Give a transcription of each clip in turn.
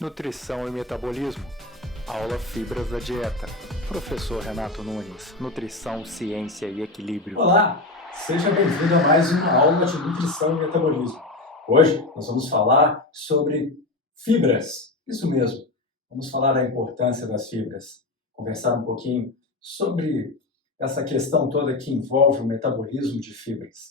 Nutrição e metabolismo. Aula Fibras da Dieta. Professor Renato Nunes. Nutrição, ciência e equilíbrio. Olá! Seja bem-vindo a mais uma aula de nutrição e metabolismo. Hoje nós vamos falar sobre fibras. Isso mesmo. Vamos falar da importância das fibras. Conversar um pouquinho sobre essa questão toda que envolve o metabolismo de fibras.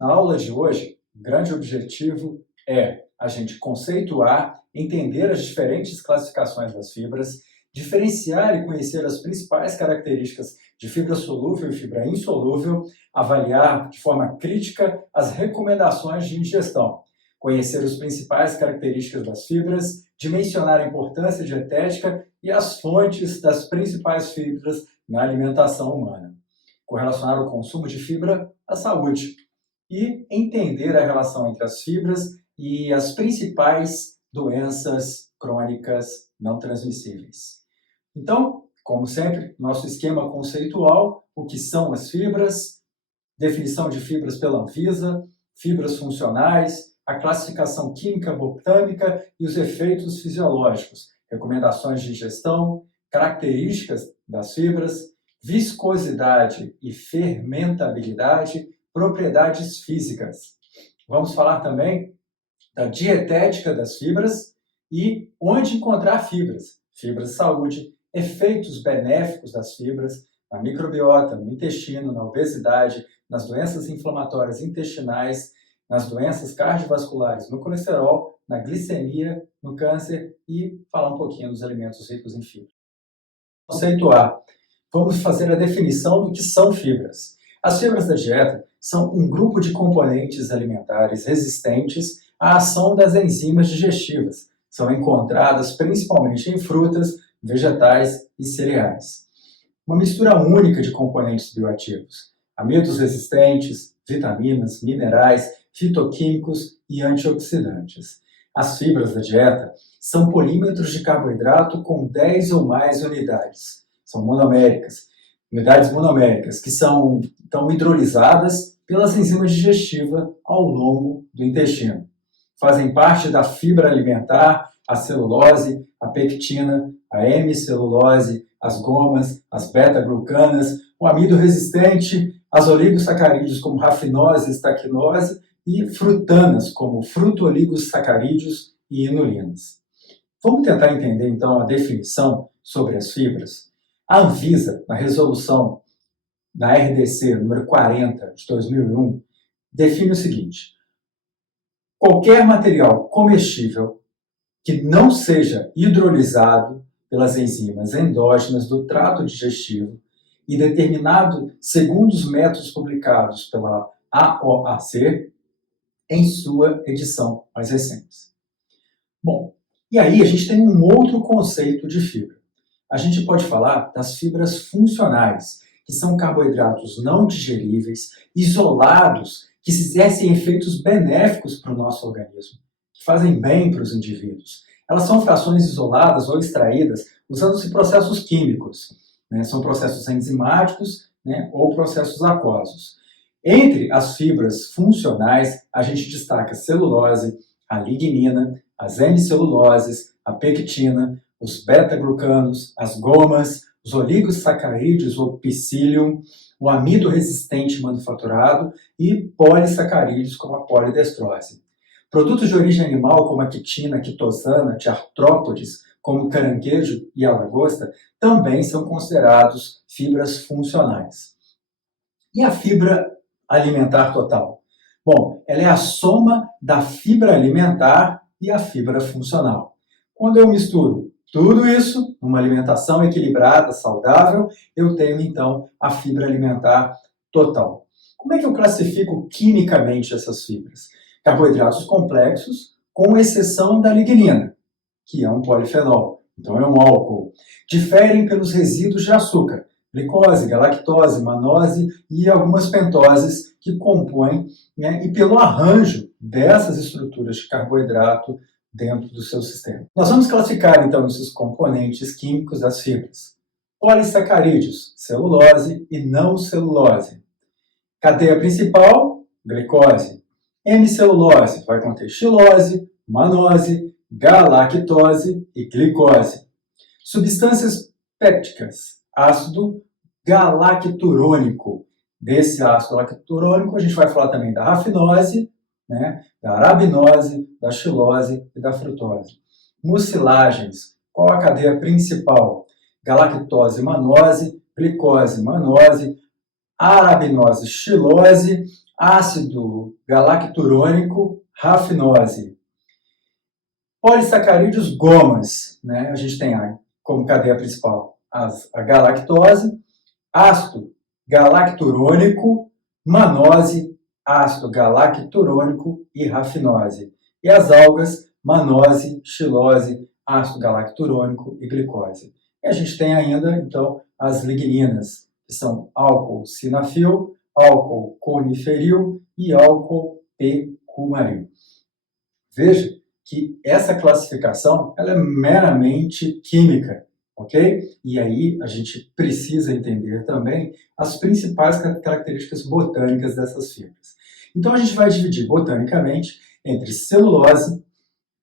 Na aula de hoje, o grande objetivo é a gente conceituar, entender as diferentes classificações das fibras, diferenciar e conhecer as principais características de fibra solúvel e fibra insolúvel, avaliar de forma crítica as recomendações de ingestão, conhecer as principais características das fibras, dimensionar a importância dietética e as fontes das principais fibras na alimentação humana, correlacionar o consumo de fibra à saúde e entender a relação entre as fibras e as principais doenças crônicas não transmissíveis. Então, como sempre, nosso esquema conceitual, o que são as fibras, definição de fibras pela Anvisa, fibras funcionais, a classificação química botânica e os efeitos fisiológicos, recomendações de ingestão, características das fibras, viscosidade e fermentabilidade, propriedades físicas. Vamos falar também da dietética das fibras e onde encontrar fibras. Fibras de saúde, efeitos benéficos das fibras na microbiota, no intestino, na obesidade, nas doenças inflamatórias intestinais, nas doenças cardiovasculares, no colesterol, na glicemia, no câncer e falar um pouquinho dos alimentos ricos em fibra. Conceituar. Vamos fazer a definição do que são fibras. As fibras da dieta são um grupo de componentes alimentares resistentes à ação das enzimas digestivas. São encontradas principalmente em frutas, vegetais e cereais. Uma mistura única de componentes bioativos, amidos resistentes, vitaminas, minerais, fitoquímicos e antioxidantes. As fibras da dieta são polímetros de carboidrato com 10 ou mais unidades. São monoméricas. Unidades monoméricas que são então hidrolizadas pelas enzimas digestivas ao longo do intestino. Fazem parte da fibra alimentar, a celulose, a pectina, a hemicelulose, as gomas, as beta-glucanas, o amido resistente, as oligosacarídeos como rafinose e estaquinose e frutanas como frutooligosacarídeos e inulinas. Vamos tentar entender então a definição sobre as fibras? A Anvisa, na resolução da RDC número 40 de 2001, define o seguinte: qualquer material comestível que não seja hidrolisado pelas enzimas endógenas do trato digestivo e determinado segundo os métodos publicados pela AOAC em sua edição mais recente. Bom, e aí a gente tem um outro conceito de fibra. A gente pode falar das fibras funcionais, que são carboidratos não digeríveis, isolados, que exercem efeitos benéficos para o nosso organismo, que fazem bem para os indivíduos. Elas são frações isoladas ou extraídas usando-se processos químicos, são processos enzimáticos, ou processos aquosos. Entre as fibras funcionais, a gente destaca a celulose, a lignina, as hemiceluloses, a pectina, os beta-glucanos, as gomas, os oligosacarídeos ou psyllium, o amido resistente manufaturado e polissacarídeos como a polidestrose. Produtos de origem animal como a quitina, quitosana, de artrópodes, como o caranguejo e a lagosta, também são considerados fibras funcionais. E a fibra alimentar total? Bom, ela é a soma da fibra alimentar e a fibra funcional. Quando eu misturo tudo isso numa alimentação equilibrada, saudável, eu tenho então a fibra alimentar total. Como é que eu classifico quimicamente essas fibras? Carboidratos complexos, com exceção da lignina, que é um polifenol, então é um álcool. Diferem pelos resíduos de açúcar, glicose, galactose, manose e algumas pentoses que compõem, e pelo arranjo dessas estruturas de carboidrato dentro do seu sistema. Nós vamos classificar então esses componentes químicos das fibras. Polissacarídeos, celulose e não celulose. Cadeia principal, glicose. Hemicelulose vai conter xilose, manose, galactose e glicose. Substâncias pépticas, ácido galacturônico. Desse ácido galacturônico, a gente vai falar também da rafinose, né, da arabinose, da xilose e da frutose. Mucilagens, qual a cadeia principal? Galactose, manose, glicose, manose, arabinose, xilose, ácido galacturônico, rafinose. Polissacarídeos, gomas, né? A gente tem como cadeia principal a galactose, ácido galacturônico, manose, ácido galacturônico e rafinose. E as algas, manose, xilose, ácido galacturônico e glicose. E a gente tem ainda, então, as ligninas, que são álcool sinafil, álcool coniferil e álcool p-cumaril. Veja que essa classificação ela é meramente química, ok? E aí a gente precisa entender também as principais características botânicas dessas fibras. Então a gente vai dividir botanicamente entre celulose,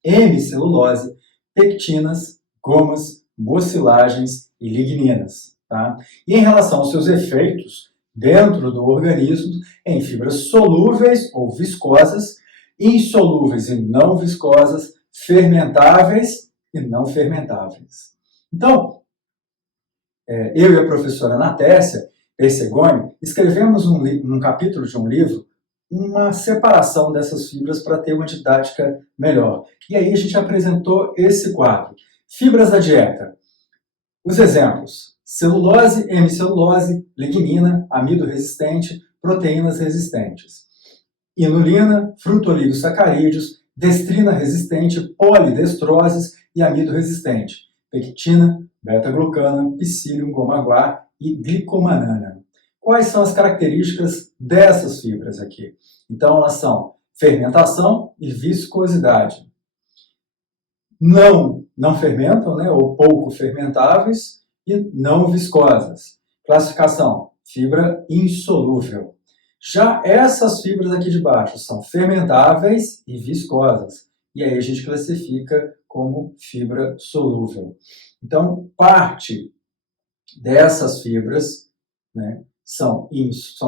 hemicelulose, pectinas, gomas, mucilagens e ligninas. Tá? E em relação aos seus efeitos dentro do organismo, em fibras solúveis ou viscosas, insolúveis e não viscosas, fermentáveis e não fermentáveis. Então, eu e a professora Natécia Persegoni escrevemos num capítulo de um livro uma separação dessas fibras para ter uma didática melhor. E aí a gente apresentou esse quadro. Fibras da dieta. Os exemplos: celulose, hemicelulose, lignina, amido resistente, proteínas resistentes. Inulina, frutoligosacarídeos, destrina resistente, polidestroses e amido resistente. Pectina, beta-glucana, psyllium, goma-guar e glicomanana. Quais são as características dessas fibras aqui? Então, elas são fermentação e viscosidade. Não fermentam, né, ou pouco fermentáveis e não viscosas. Classificação: fibra insolúvel. Já essas fibras aqui de baixo são fermentáveis e viscosas. E aí a gente classifica como fibra solúvel. Então, parte dessas fibras, né, são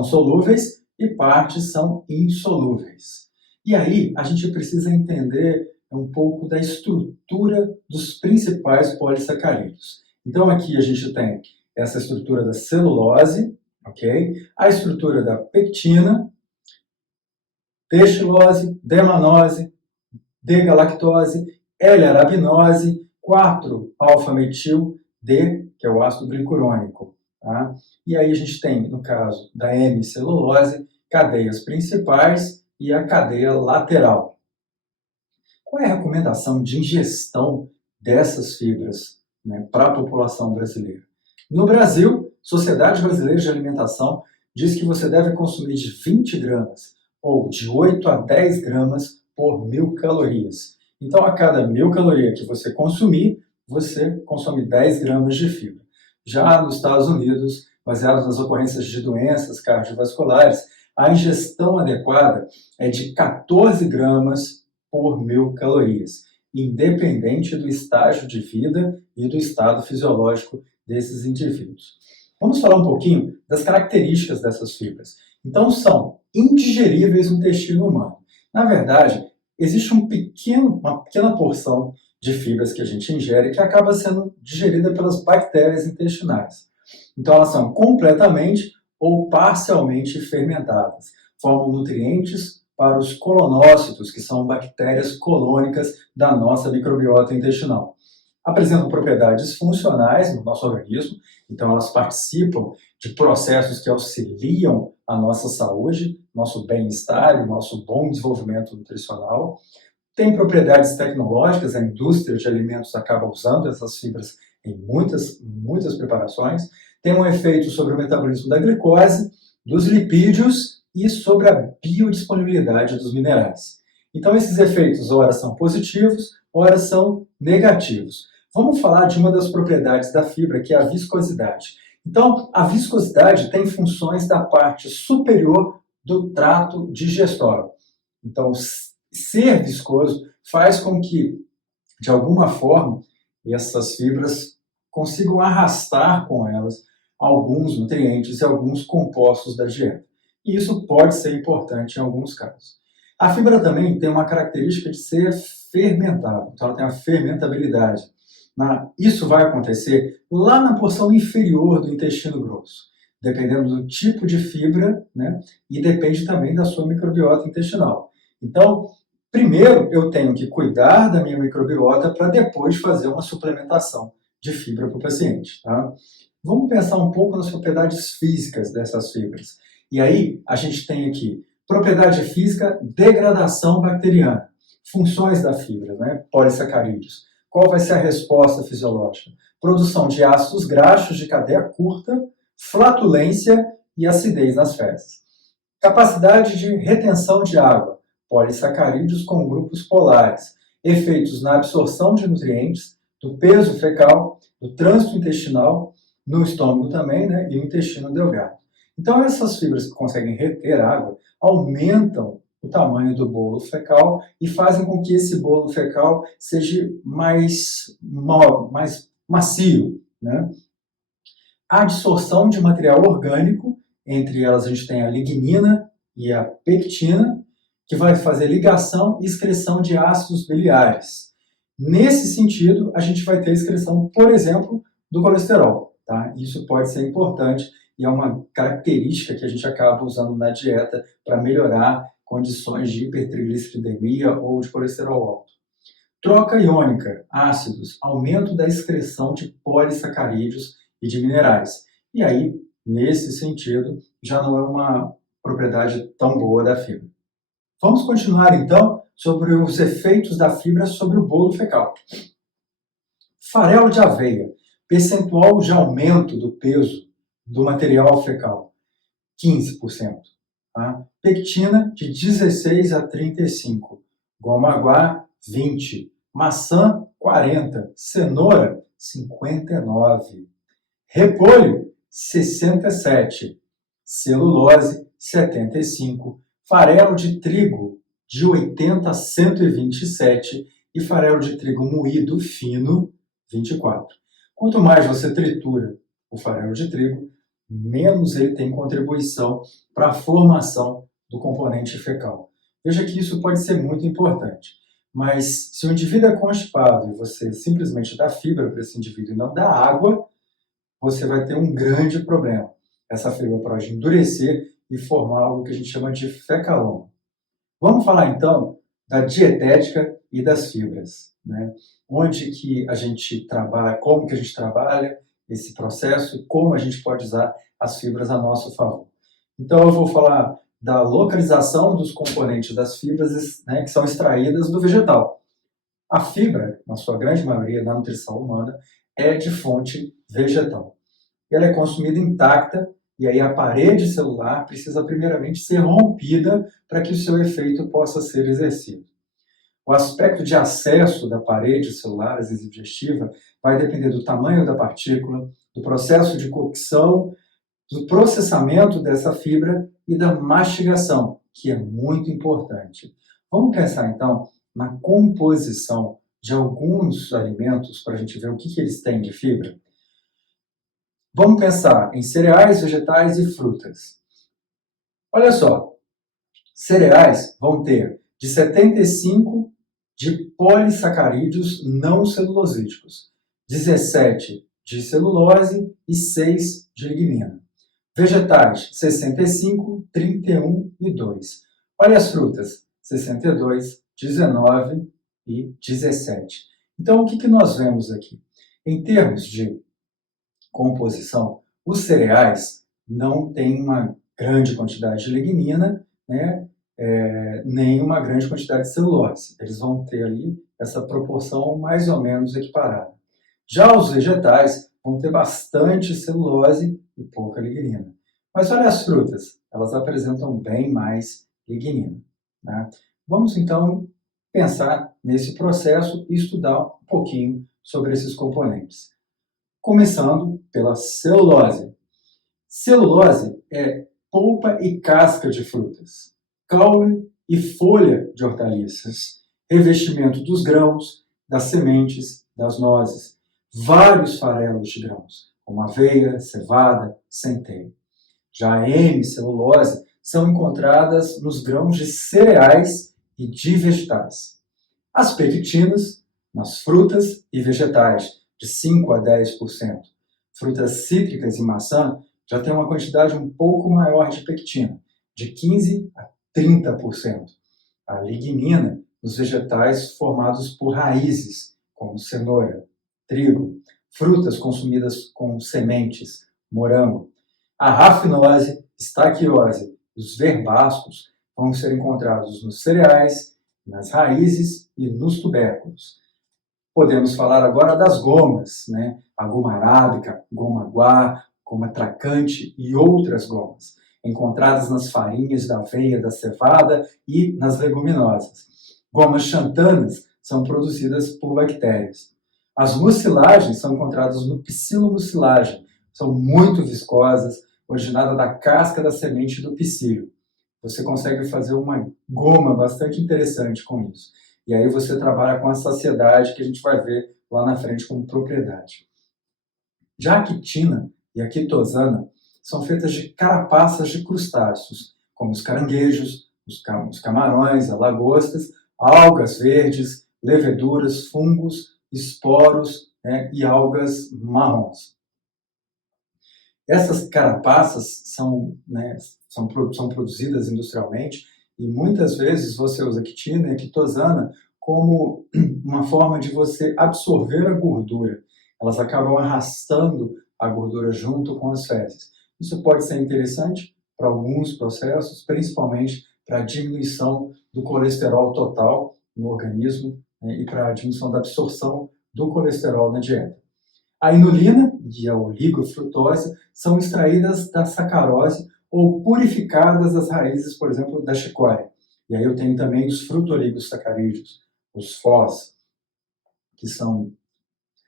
solúveis e parte são insolúveis. E aí a gente precisa entender um pouco da estrutura dos principais polissacarídeos. Então aqui a gente tem essa estrutura da celulose, ok? A estrutura da pectina, D-xilose, D-manose, D-galactose, L-arabinose, 4-alfa-metil, D, que é o ácido glicurônico. Tá? E aí a gente tem, no caso da hemicelulose, cadeias principais e a cadeia lateral. Qual é a recomendação de ingestão dessas fibras, né, para a população brasileira? No Brasil, Sociedade Brasileira de Alimentação diz que você deve consumir de 20 gramas ou de 8 a 10 gramas por 1.000 calorias. Então, a cada 1.000 calorias que você consumir, você consome 10 gramas de fibra. Já nos Estados Unidos, baseado nas ocorrências de doenças cardiovasculares, a ingestão adequada é de 14 gramas por 1.000 calorias, independente do estágio de vida e do estado fisiológico desses indivíduos. Vamos falar um pouquinho das características dessas fibras. Então, são indigeríveis no intestino humano. Na verdade, existe uma pequena porção de fibras que a gente ingere que acaba sendo digerida pelas bactérias intestinais. Então, elas são completamente ou parcialmente fermentadas. Formam nutrientes para os colonócitos, que são bactérias colônicas da nossa microbiota intestinal. Apresentam propriedades funcionais no nosso organismo, então elas participam de processos que auxiliam a nossa saúde, nosso bem-estar e nosso bom desenvolvimento nutricional. Tem propriedades tecnológicas, a indústria de alimentos acaba usando essas fibras em muitas preparações. Tem um efeito sobre o metabolismo da glicose, dos lipídios e sobre a biodisponibilidade dos minerais. Então, esses efeitos, ora são positivos, ora são negativos. Vamos falar de uma das propriedades da fibra, que é a viscosidade. Então, a viscosidade tem funções da parte superior do trato digestório. Então, ser viscoso faz com que de alguma forma, essas fibras consigam arrastar com elas alguns nutrientes e alguns compostos da dieta. E isso pode ser importante em alguns casos. A fibra também tem uma característica de ser fermentável, então ela tem a fermentabilidade. Isso vai acontecer lá na porção inferior do intestino grosso, dependendo do tipo de fibra, né? E depende também da sua microbiota intestinal. Então, primeiro eu tenho que cuidar da minha microbiota para depois fazer uma suplementação de fibra para o paciente. Tá? Vamos pensar um pouco nas propriedades físicas dessas fibras. E aí, a gente tem aqui propriedade física, degradação bacteriana, funções da fibra, né? Polissacarídeos. Qual vai ser a resposta fisiológica? Produção de ácidos graxos de cadeia curta, flatulência e acidez nas fezes. Capacidade de retenção de água, polissacarídeos com grupos polares, efeitos na absorção de nutrientes, do peso fecal, do trânsito intestinal, no estômago também, né, e no intestino delgado. Então, essas fibras que conseguem reter água aumentam o tamanho do bolo fecal e fazem com que esse bolo fecal seja mais macio, né? A absorção de material orgânico, entre elas a gente tem a lignina e a pectina, que vai fazer ligação e excreção de ácidos biliares. Nesse sentido, a gente vai ter a excreção, por exemplo, do colesterol. Tá? Isso pode ser importante e é uma característica que a gente acaba usando na dieta para melhorar condições de hipertrigliceridemia ou de colesterol alto. Troca iônica, ácidos, aumento da excreção de polissacarídeos e de minerais. E aí, nesse sentido, já não é uma propriedade tão boa da fibra. Vamos continuar, então, sobre os efeitos da fibra sobre o bolo fecal. Farelo de aveia, percentual de aumento do peso do material fecal, 15%. Tá? Pectina, de 16 a 35%. Goma-guá, 20%. Maçã, 40%. Cenoura, 59%. Repolho, 67%. Celulose, 75%. Farelo de trigo, de 80 a 127%. E farelo de trigo moído fino, 24%. Quanto mais você tritura o farelo de trigo, menos ele tem contribuição para a formação do componente fecal. Veja que isso pode ser muito importante. Mas se o indivíduo é constipado e você simplesmente dá fibra para esse indivíduo e não dá água, você vai ter um grande problema. Essa fibra pode endurecer e formar algo que a gente chama de fecaloma. Vamos falar então da dietética e das fibras, né? Onde que a gente trabalha, como que a gente trabalha esse processo e como a gente pode usar as fibras a nosso favor. Então eu vou falar da localização dos componentes das fibras, né, que são extraídas do vegetal. A fibra, na sua grande maioria, na nutrição humana, é de fonte vegetal. Ela é consumida intacta e aí a parede celular precisa primeiramente ser rompida para que o seu efeito possa ser exercido. O aspecto de acesso da parede celular, às vezes digestiva, vai depender do tamanho da partícula, do processo de cocção, do processamento dessa fibra e da mastigação, que é muito importante. Vamos pensar, então, na composição de alguns alimentos para a gente ver o que eles têm de fibra. Vamos pensar em cereais, vegetais e frutas. Olha só, cereais vão ter de 75 de polissacarídeos não celulosídicos, 17 de celulose e 6 de lignina. Vegetais, 65, 31 e 2. Olha as frutas, 62, 19 e 17. Então, o que nós vemos aqui? Em termos de composição, os cereais não têm uma grande quantidade de lignina, né? Nem uma grande quantidade de celulose. Eles vão ter ali essa proporção mais ou menos equiparada. Já os vegetais vão ter bastante celulose e pouca lignina. Mas olha as frutas, elas apresentam bem mais lignina. Né? Vamos então pensar nesse processo e estudar um pouquinho sobre esses componentes. Começando pela celulose. Celulose é polpa e casca de frutas, caule e folha de hortaliças, revestimento dos grãos, das sementes das nozes, vários farelos de grãos, como aveia, cevada, centeio. Já a hemicelulose são encontradas nos grãos de cereais e de vegetais. As pectinas, nas frutas e vegetais, de 5 a 10%. Frutas cítricas e maçã já tem uma quantidade um pouco maior de pectina, de 15 a 30%. A lignina nos vegetais formados por raízes, como cenoura, trigo, frutas consumidas com sementes, morango. A rafinose, estaquiose e os verbascos vão ser encontrados nos cereais, nas raízes e nos tubérculos. Podemos falar agora das gomas, né? A goma arábica, goma guar, goma tracante e outras gomas, encontradas nas farinhas da aveia, da cevada e nas leguminosas. Gomas xantanas são produzidas por bactérias. As mucilagens são encontradas no psilomucilagem, são muito viscosas, originadas da casca da semente do psyllium. Você consegue fazer uma goma bastante interessante com isso. E aí você trabalha com a saciedade, que a gente vai ver lá na frente como propriedade. Já a quitina e a quitosana são feitas de carapaças de crustáceos, como os caranguejos, os camarões, as lagostas, algas verdes, leveduras, fungos, esporos, né, e algas marrons. Essas carapaças são produzidas industrialmente e muitas vezes você usa a quitina e a quitosana como uma forma de você absorver a gordura. Elas acabam arrastando a gordura junto com as fezes. Isso pode ser interessante para alguns processos, principalmente para a diminuição do colesterol total no organismo, né, e para a diminuição da absorção do colesterol na dieta. A inulina e a oligofrutose são extraídas da sacarose ou purificadas das raízes, por exemplo, da chicória. E aí eu tenho também os frutoligossacarídeos, os FOS, que são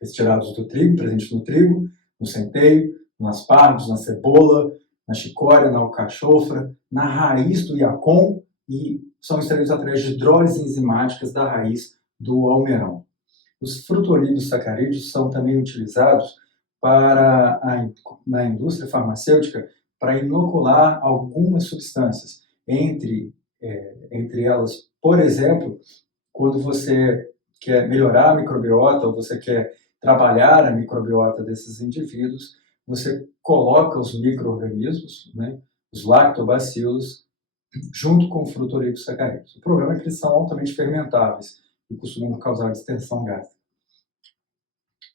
retirados do trigo, presentes no trigo, no centeio, no aspargos, na cebola, na chicória, na alcachofra, na raiz do iacon e são extraídos através de hidrólises enzimáticas da raiz do almeirão. Os frutoligossacarídeos são também utilizados na indústria farmacêutica para inocular algumas substâncias, entre elas, por exemplo, quando você quer melhorar a microbiota ou você quer trabalhar a microbiota desses indivíduos, você coloca os micro-organismos, né, os lactobacilos, junto com frutoligossacarídeos. O problema é que eles são altamente fermentáveis e costumam causar distensão gástrica.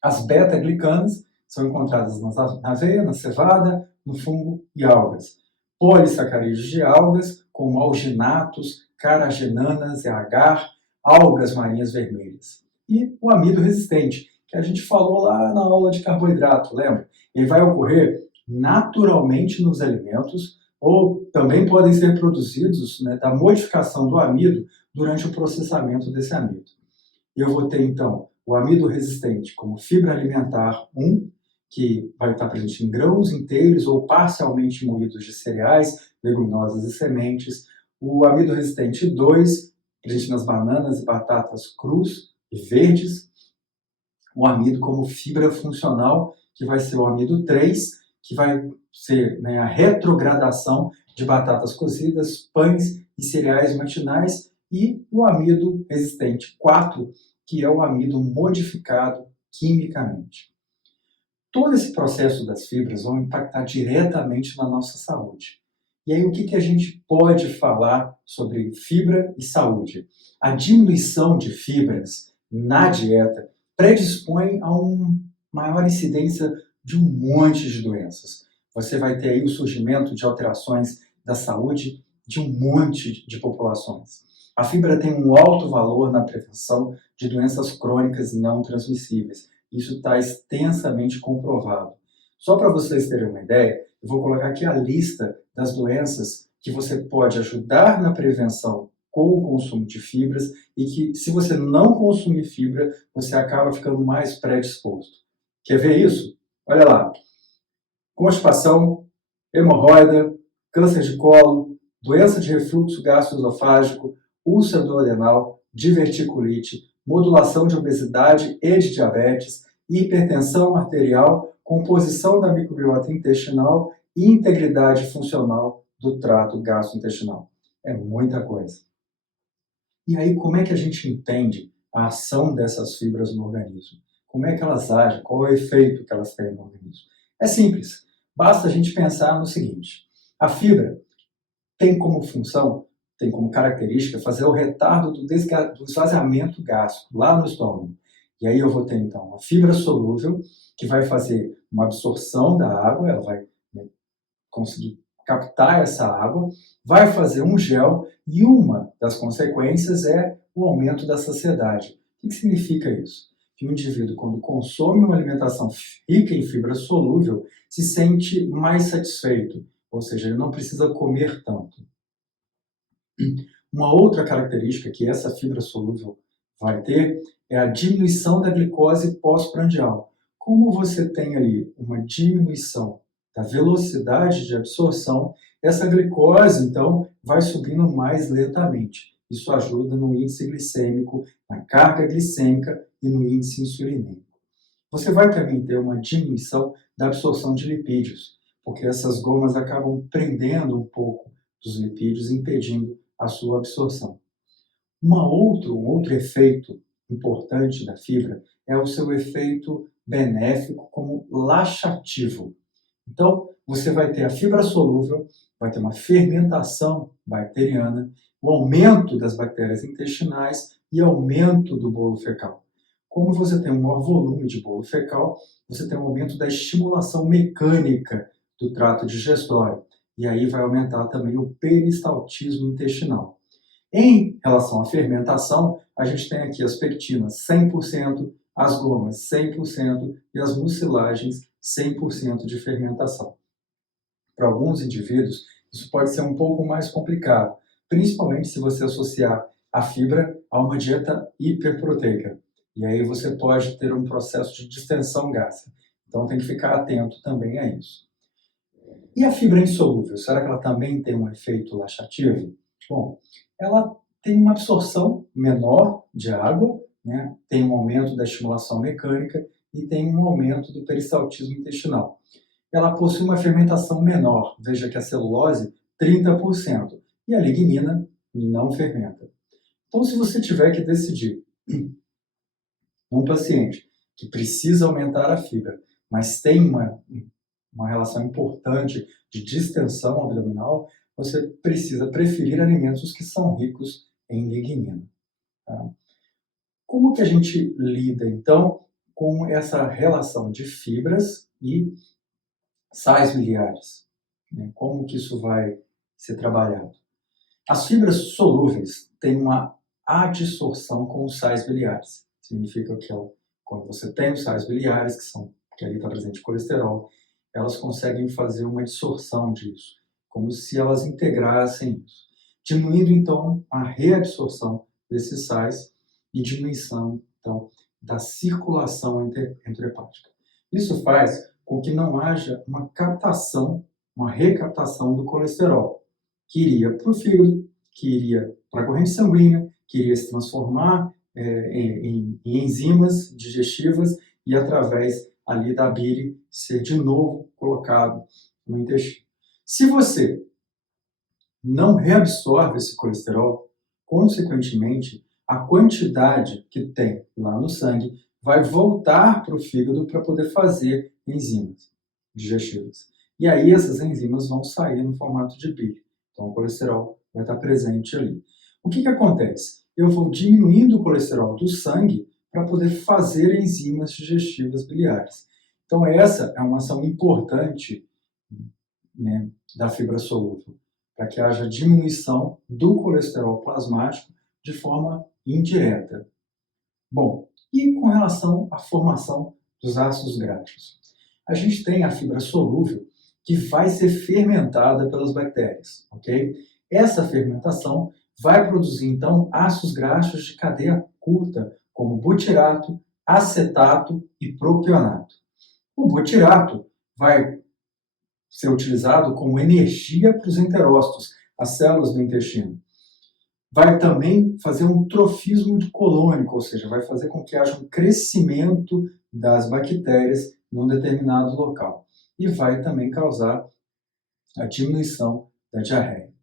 As beta-glicanas são encontradas na aveia, na cevada, no fungo e algas. Polissacarídeos de algas, como alginatos, caragenanas e agar, algas marinhas vermelhas. E o amido resistente, que a gente falou lá na aula de carboidrato, lembra? Ele vai ocorrer naturalmente nos alimentos ou também podem ser produzidos, né, da modificação do amido durante o processamento desse amido. Eu vou ter, então, o amido resistente como fibra alimentar 1, que vai estar presente em grãos inteiros ou parcialmente moídos de cereais, leguminosas e sementes. O amido resistente 2, presente nas bananas e batatas crus e verdes. O amido como fibra funcional, que vai ser o amido 3, que vai ser, né, a retrogradação de batatas cozidas, pães e cereais matinais. E o amido resistente 4, que é o amido modificado quimicamente. Todo esse processo das fibras vai impactar diretamente na nossa saúde. E aí, o que a gente pode falar sobre fibra e saúde? A diminuição de fibras na dieta predispõe a uma maior incidência de um monte de doenças. Você vai ter aí o surgimento de alterações da saúde de um monte de populações. A fibra tem um alto valor na prevenção de doenças crônicas não transmissíveis. Isso está extensamente comprovado. Só para vocês terem uma ideia, eu vou colocar aqui a lista das doenças que você pode ajudar na prevenção com o consumo de fibras e que, se você não consumir fibra, você acaba ficando mais predisposto. Quer ver isso? Olha lá. Constipação, hemorroida, câncer de colo, doença de refluxo gastroesofágico, úlcera duodenal, diverticulite, modulação de obesidade e de diabetes, hipertensão arterial, composição da microbiota intestinal e integridade funcional do trato gastrointestinal. É muita coisa. E aí, como é que a gente entende a ação dessas fibras no organismo? Como é que elas agem? Qual é o efeito que elas têm no organismo? É simples. Basta a gente pensar no seguinte. A fibra tem como função, tem como característica fazer o retardo do esvaziamento gástrico lá no estômago. E aí eu vou ter, então, uma fibra solúvel que vai fazer uma absorção da água, ela vai, né, conseguir captar essa água, vai fazer um gel e uma das consequências é o aumento da saciedade. O que significa isso? Que o indivíduo, quando consome uma alimentação rica em fibra solúvel, se sente mais satisfeito, ou seja, ele não precisa comer tanto. Uma outra característica que essa fibra solúvel vai ter é a diminuição da glicose pós-prandial. Como você tem ali uma diminuição da velocidade de absorção, essa glicose, então, vai subindo mais lentamente. Isso ajuda no índice glicêmico, na carga glicêmica e no índice insulinêmico. Você vai também ter uma diminuição da absorção de lipídios, porque essas gomas acabam prendendo um pouco dos lipídios, impedindo a sua absorção. Um outro efeito importante da fibra é o seu efeito benéfico como laxativo. Então, você vai ter a fibra solúvel, vai ter uma fermentação bacteriana, o aumento das bactérias intestinais e aumento do bolo fecal. Como você tem um maior volume de bolo fecal, você tem um aumento da estimulação mecânica do trato digestório. E aí vai aumentar também o peristaltismo intestinal. Em relação à fermentação, a gente tem aqui as pectinas 100%, as gomas 100% e as mucilagens 100% de fermentação. Para alguns indivíduos, isso pode ser um pouco mais complicado, principalmente se você associar a fibra a uma dieta hiperproteica. E aí você pode ter um processo de distensão gástrica. Então tem que ficar atento também a isso. E a fibra insolúvel, será que ela também tem um efeito laxativo? Bom, ela tem uma absorção menor de água, né? Tem um aumento da estimulação mecânica e tem um aumento do peristaltismo intestinal. Ela possui uma fermentação menor, veja que a celulose, 30%, e a lignina não fermenta. Então, se você tiver que decidir um paciente que precisa aumentar a fibra, mas tem uma relação importante de distensão abdominal, você precisa preferir alimentos que são ricos em lignina. Tá? Como que a gente lida, então, com essa relação de fibras e sais biliares? Como que isso vai ser trabalhado? As fibras solúveis têm uma adsorção com os sais biliares. Significa que quando você tem os sais biliares, que ali está presente colesterol, elas conseguem fazer uma adsorção disso, como se elas integrassem isso, diminuindo então a reabsorção desses sais e diminuição então da circulação enterohepática. Isso faz com que não haja uma recaptação do colesterol, que iria para o fígado, que iria para a corrente sanguínea, que iria se transformar em enzimas digestivas e através ali da bile ser de novo colocado no intestino. Se você não reabsorve esse colesterol, consequentemente, a quantidade que tem lá no sangue vai voltar para o fígado para poder fazer enzimas digestivas. E aí essas enzimas vão sair no formato de bile. Então o colesterol vai estar presente ali. O que acontece? Eu vou diminuindo o colesterol do sangue para poder fazer enzimas digestivas biliares. Então essa é uma ação importante, né, da fibra solúvel, para que haja diminuição do colesterol plasmático de forma indireta. Bom, e com relação à formação dos ácidos graxos? A gente tem a fibra solúvel que vai ser fermentada pelas bactérias, ok? Essa fermentação vai produzir, então, ácidos graxos de cadeia curta, como butirato, acetato e propionato. O butirato vai ser utilizado como energia para os enterócitos, as células do intestino. vai também fazer um trofismo colônico, ou seja, vai fazer com que haja um crescimento das bactérias num determinado local. E vai também causar a diminuição da diarreia.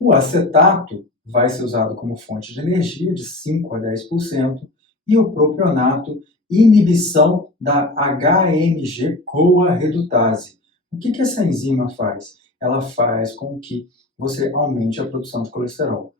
O acetato vai ser usado como fonte de energia de 5 a 10% e o propionato, inibição da HMG-CoA redutase. O que essa enzima faz? Ela faz com que você aumente a produção de colesterol.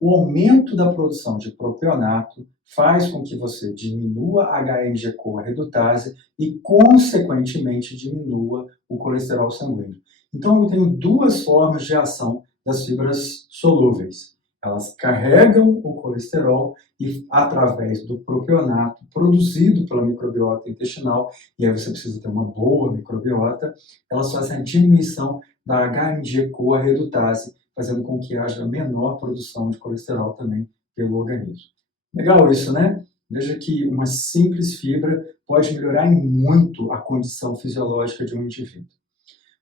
O aumento da produção de propionato faz com que você diminua a HMG-CoA redutase e, consequentemente, diminua o colesterol sanguíneo. Então, eu tenho duas formas de ação das fibras solúveis. Elas carregam o colesterol e, através do propionato produzido pela microbiota intestinal, e aí você precisa ter uma boa microbiota, elas fazem a diminuição da HMG-CoA redutase, fazendo com que haja menor produção de colesterol também pelo organismo. Legal isso, né? Veja que uma simples fibra pode melhorar em muito a condição fisiológica de um indivíduo.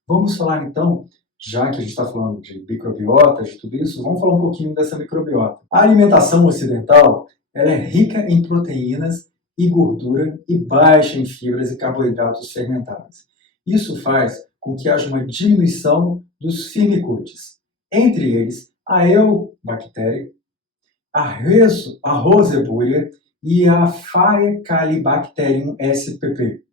Vamos falar então, já que a gente está falando de microbiota, de tudo isso, vamos falar um pouquinho dessa microbiota. A alimentação ocidental ela é rica em proteínas e gordura e baixa em fibras e carboidratos fermentáveis. Isso faz com que haja uma diminuição dos firmicutes, entre eles a Eubactéria, a Roseburia e a Faecalibacterium spp.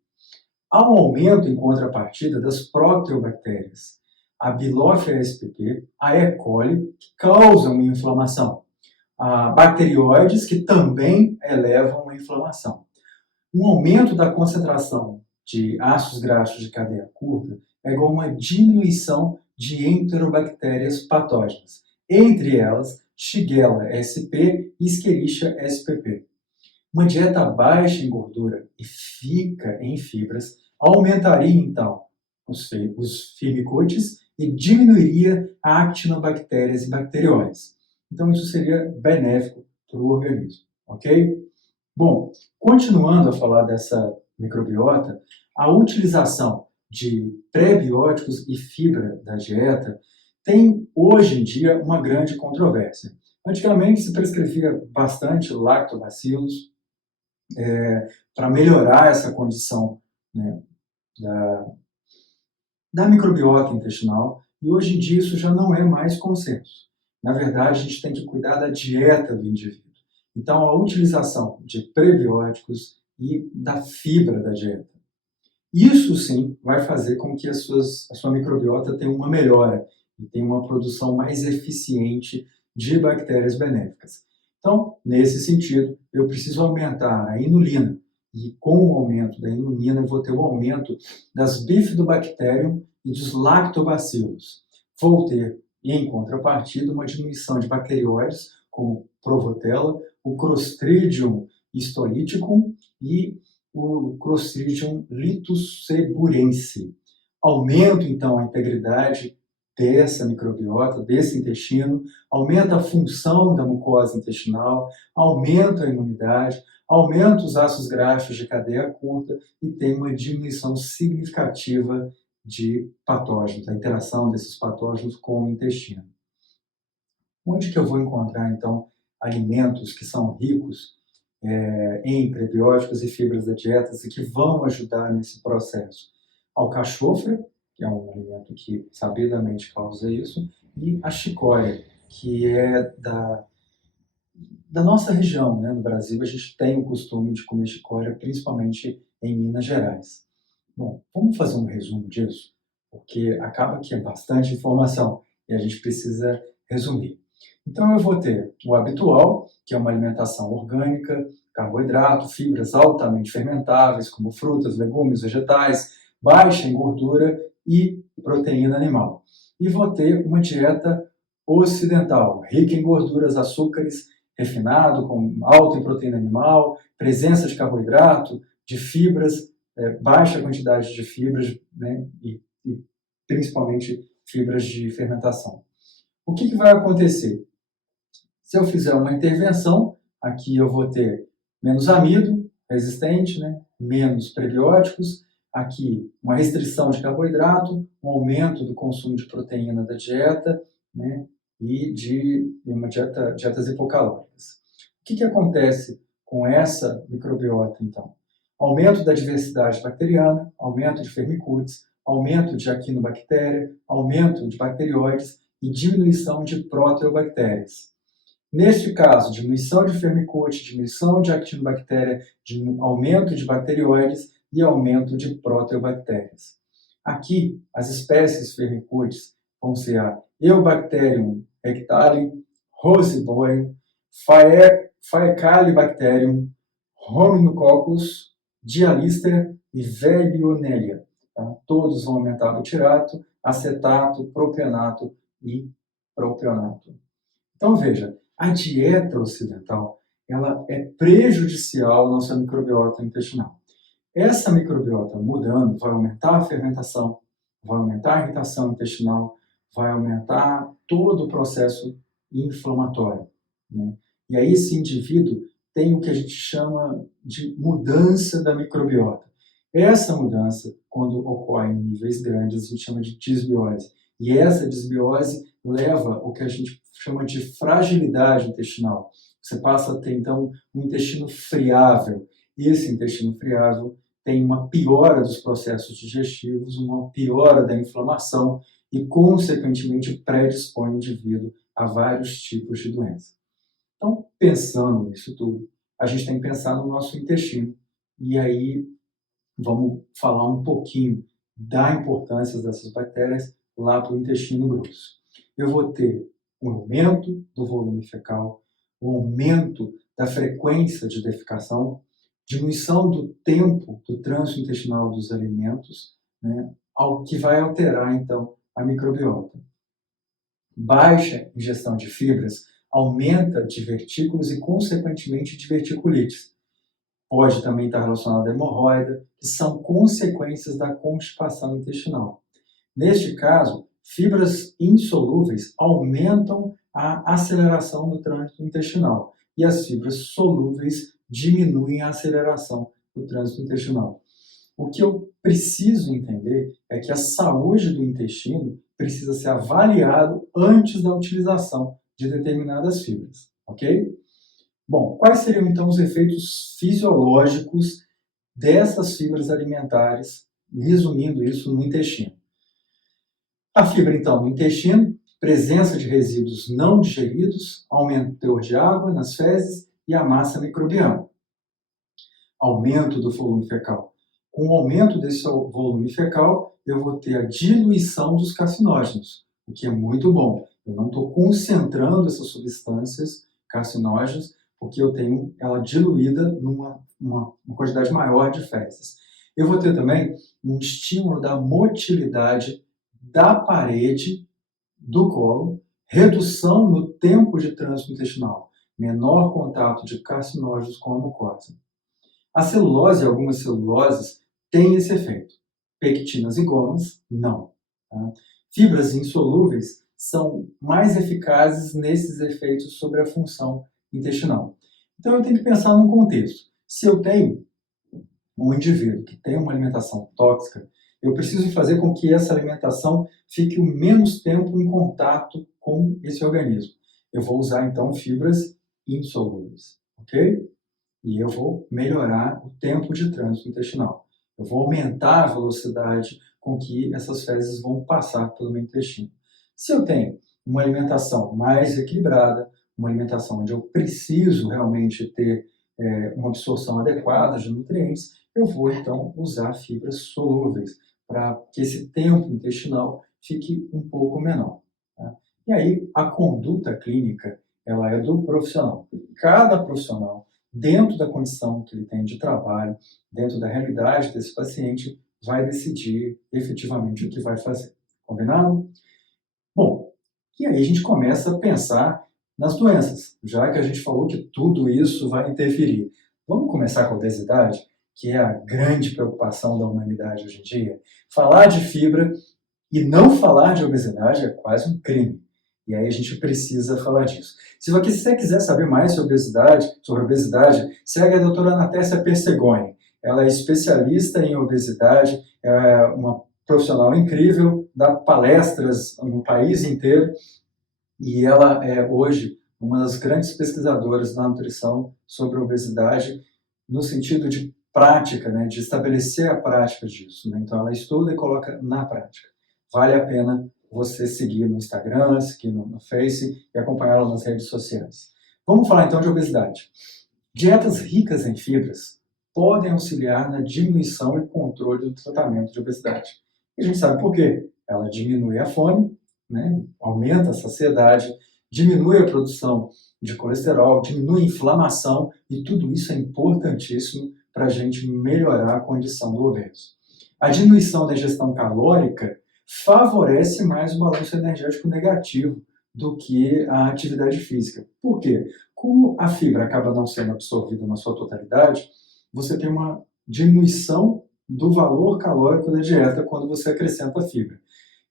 Há um aumento em contrapartida das proteobactérias, a Bilophia spp, a E. coli, que causam inflamação, a bacterióides, que também elevam a inflamação. Um aumento da concentração de ácidos graxos de cadeia curta é igual a uma diminuição de enterobactérias patógenas, entre elas Shigella sp e Escherichia spp. Uma dieta baixa em gordura e rica em fibras aumentaria, então, os firmicutes e diminuiria a actinobactérias e bacterióides. Então, isso seria benéfico para o organismo, ok? Bom, continuando a falar dessa microbiota, a utilização de prebióticos e fibra da dieta tem, hoje em dia, uma grande controvérsia. Antigamente se prescrevia bastante lactobacilos para melhorar essa condição, né, da microbiota intestinal, e hoje em dia isso já não é mais consenso. Na verdade, a gente tem que cuidar da dieta do indivíduo. Então, a utilização de prebióticos e da fibra da dieta. Isso sim vai fazer com que a sua microbiota tenha uma melhora e tenha uma produção mais eficiente de bactérias benéficas. Então, nesse sentido, eu preciso aumentar a inulina. E com o aumento da inulina, eu vou ter o aumento das Bifidobacterium e dos lactobacilos. Vou ter, em contrapartida, uma diminuição de bacterióides, como Provotella, o Clostridium histolyticum e o Clostridium litusseburense. Aumento, então, a integridade dessa microbiota, desse intestino, aumenta a função da mucosa intestinal, aumenta a imunidade, aumenta os ácidos graxos de cadeia curta e tem uma diminuição significativa de patógenos, a interação desses patógenos com o intestino. Onde que eu vou encontrar, então, alimentos que são ricos em prebióticos e fibras da dieta e que vão ajudar nesse processo? Alcachofra, que é um alimento que sabidamente causa isso, e a chicória, que é da nossa região, né? No Brasil, a gente tem o costume de comer chicória, principalmente em Minas Gerais. Bom, vamos fazer um resumo disso, porque acaba que é bastante informação e a gente precisa resumir. Então, eu vou ter o habitual, que é uma alimentação orgânica, carboidrato, fibras altamente fermentáveis, como frutas, legumes, vegetais, baixa em gordura e proteína animal. E vou ter uma dieta ocidental, rica em gorduras, açúcares, refinado, com alta em proteína animal, presença de carboidrato, de fibras, baixa quantidade de fibras, né, e principalmente fibras de fermentação. O que vai acontecer? Se eu fizer uma intervenção, aqui eu vou ter menos amido resistente, né, menos prebióticos, aqui uma restrição de carboidrato, um aumento do consumo de proteína da dieta, né, e de uma dietas hipocalóricas. O que acontece com essa microbiota, então? Aumento da diversidade bacteriana, aumento de Firmicutes, aumento de Aquinobactéria, aumento de bacterióides e diminuição de proteobactérias. Neste caso, diminuição de Firmicutes, diminuição de Actinobactéria, aumento de bacterióides e aumento de proteobactérias. Aqui, as espécies Firmicutes vão ser a Eubacterium hectalium, Rosiborium, Faecalibacterium, Hominococcus, Dialister e Vibionella. Tá? Todos vão aumentar butirato, acetato, propenato e propionato. Então, veja, a dieta ocidental ela é prejudicial à nossa microbiota intestinal. Essa microbiota mudando vai aumentar a fermentação, vai aumentar a irritação intestinal, vai aumentar todo o processo inflamatório. Né? E aí esse indivíduo tem o que a gente chama de mudança da microbiota. Essa mudança, quando ocorre em níveis grandes, a gente chama de disbiose. E essa disbiose leva ao que a gente chama de fragilidade intestinal. Você passa a ter, então, um intestino friável. Esse intestino friável tem uma piora dos processos digestivos, uma piora da inflamação e, consequentemente, predispõe o indivíduo a vários tipos de doença. Então, pensando nisso tudo, a gente tem que pensar no nosso intestino. E aí, vamos falar um pouquinho da importância dessas bactérias lá para o intestino grosso. Eu vou ter um aumento do volume fecal, um aumento da frequência de defecação, diminuição do tempo do trânsito intestinal dos alimentos, né, que vai alterar, então, a microbiota. Baixa ingestão de fibras aumenta divertículos e, consequentemente, diverticulites. Pode também estar relacionado à hemorroida, que são consequências da constipação intestinal. Neste caso, fibras insolúveis aumentam a aceleração do trânsito intestinal e as fibras solúveis diminuem a aceleração do trânsito intestinal. O que eu preciso entender é que a saúde do intestino precisa ser avaliado antes da utilização de determinadas fibras, ok? Bom, quais seriam então os efeitos fisiológicos dessas fibras alimentares, resumindo isso no intestino? A fibra, então, no intestino, presença de resíduos não digeridos, aumento do teor de água nas fezes e a massa microbiana. Aumento do volume fecal. Com o aumento desse volume fecal, eu vou ter a diluição dos carcinógenos, o que é muito bom. Eu não estou concentrando essas substâncias carcinógenas, porque eu tenho ela diluída numa quantidade maior de fezes. Eu vou ter também um estímulo da motilidade da parede do colo, redução no tempo de trânsito intestinal, menor contato de carcinógenos com a mucosa. A celulose e algumas celuloses têm esse efeito. Pectinas e gomas, não. Tá? Fibras insolúveis são mais eficazes nesses efeitos sobre a função intestinal. Então eu tenho que pensar num contexto. Se eu tenho um indivíduo que tem uma alimentação tóxica, eu preciso fazer com que essa alimentação fique o menos tempo em contato com esse organismo. Eu vou usar, então, fibras insolúveis, ok? E eu vou melhorar o tempo de trânsito intestinal. Eu vou aumentar a velocidade com que essas fezes vão passar pelo meu intestino. Se eu tenho uma alimentação mais equilibrada, uma alimentação onde eu preciso realmente ter uma absorção adequada de nutrientes, eu vou, então, usar fibras solúveis, para que esse tempo intestinal fique um pouco menor. Tá? E aí, a conduta clínica, ela é do profissional. Cada profissional, dentro da condição que ele tem de trabalho, dentro da realidade desse paciente, vai decidir efetivamente o que vai fazer. Combinado? Bom, e aí a gente começa a pensar nas doenças, já que a gente falou que tudo isso vai interferir. Vamos começar com a obesidade, que é a grande preocupação da humanidade hoje em dia. Falar de fibra e não falar de obesidade é quase um crime. E aí a gente precisa falar disso. Se você quiser saber mais sobre obesidade, segue a doutora Anatécia Persegoni. Ela é especialista em obesidade, é uma profissional incrível, dá palestras no país inteiro. e ela é hoje uma das grandes pesquisadoras na nutrição sobre a obesidade, no sentido de prática, né, de estabelecer a prática disso, né? Então ela estuda e coloca na prática. Vale a pena você seguir no Instagram, seguir no Face e acompanhá-la nas redes sociais. Vamos falar então de obesidade. Dietas ricas em fibras podem auxiliar na diminuição e controle do tratamento de obesidade. E a gente sabe por quê. Ela diminui a fome, né? Aumenta a saciedade, diminui a produção de colesterol, diminui a inflamação, e tudo isso é importantíssimo para a gente melhorar a condição do obeso. A diminuição da ingestão calórica favorece mais o balanço energético negativo do que a atividade física. Por quê? Como a fibra acaba não sendo absorvida na sua totalidade, você tem uma diminuição do valor calórico da dieta quando você acrescenta a fibra.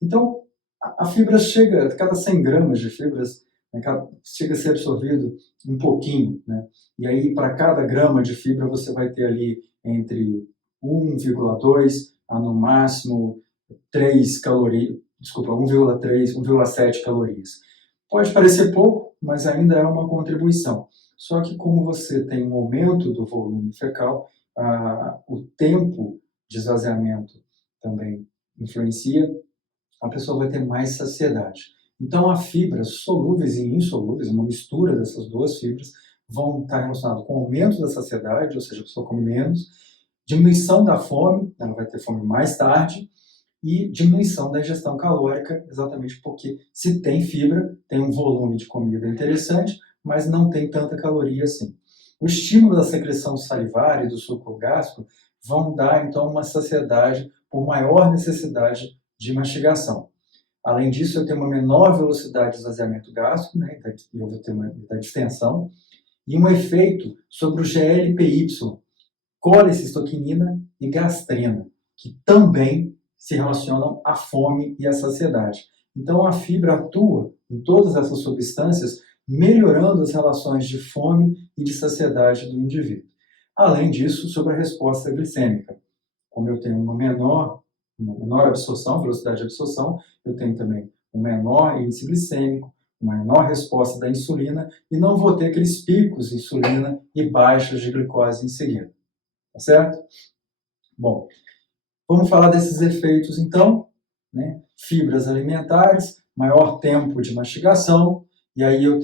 Então, a fibra chega, a cada 100 gramas de fibras, chega a ser absorvido um pouquinho, né? E aí, para cada grama de fibra, você vai ter ali entre 1,2 a, no máximo, 3 calorias, desculpa, 1,3, 1,7 calorias. Pode parecer pouco, mas ainda é uma contribuição. Só que como você tem um aumento do volume fecal, o tempo de esvaziamento também influencia, a pessoa vai ter mais saciedade. Então, a fibras solúveis e insolúveis, uma mistura dessas duas fibras, vão estar relacionadas com o aumento da saciedade, ou seja, a pessoa come menos, diminuição da fome, ela vai ter fome mais tarde, e diminuição da ingestão calórica, exatamente porque se tem fibra, tem um volume de comida interessante, mas não tem tanta caloria assim. O estímulo da secreção salivar e do suco gástrico vão dar, então, uma saciedade por maior necessidade de mastigação. Além disso, eu tenho uma menor velocidade de esvaziamento gástrico, né, e eu vou ter uma da distensão, e um efeito sobre o GLP-1, colecistoquinina e gastrina, que também se relacionam à fome e à saciedade. Então, a fibra atua em todas essas substâncias, melhorando as relações de fome e de saciedade do indivíduo. Além disso, sobre a resposta glicêmica. Como eu tenho uma menor absorção, velocidade de absorção, eu tenho também um menor índice glicêmico, uma menor resposta da insulina, e não vou ter aqueles picos de insulina e baixas de glicose em seguida. Tá certo? Bom, vamos falar desses efeitos então, né? Fibras alimentares, maior tempo de mastigação, e aí eu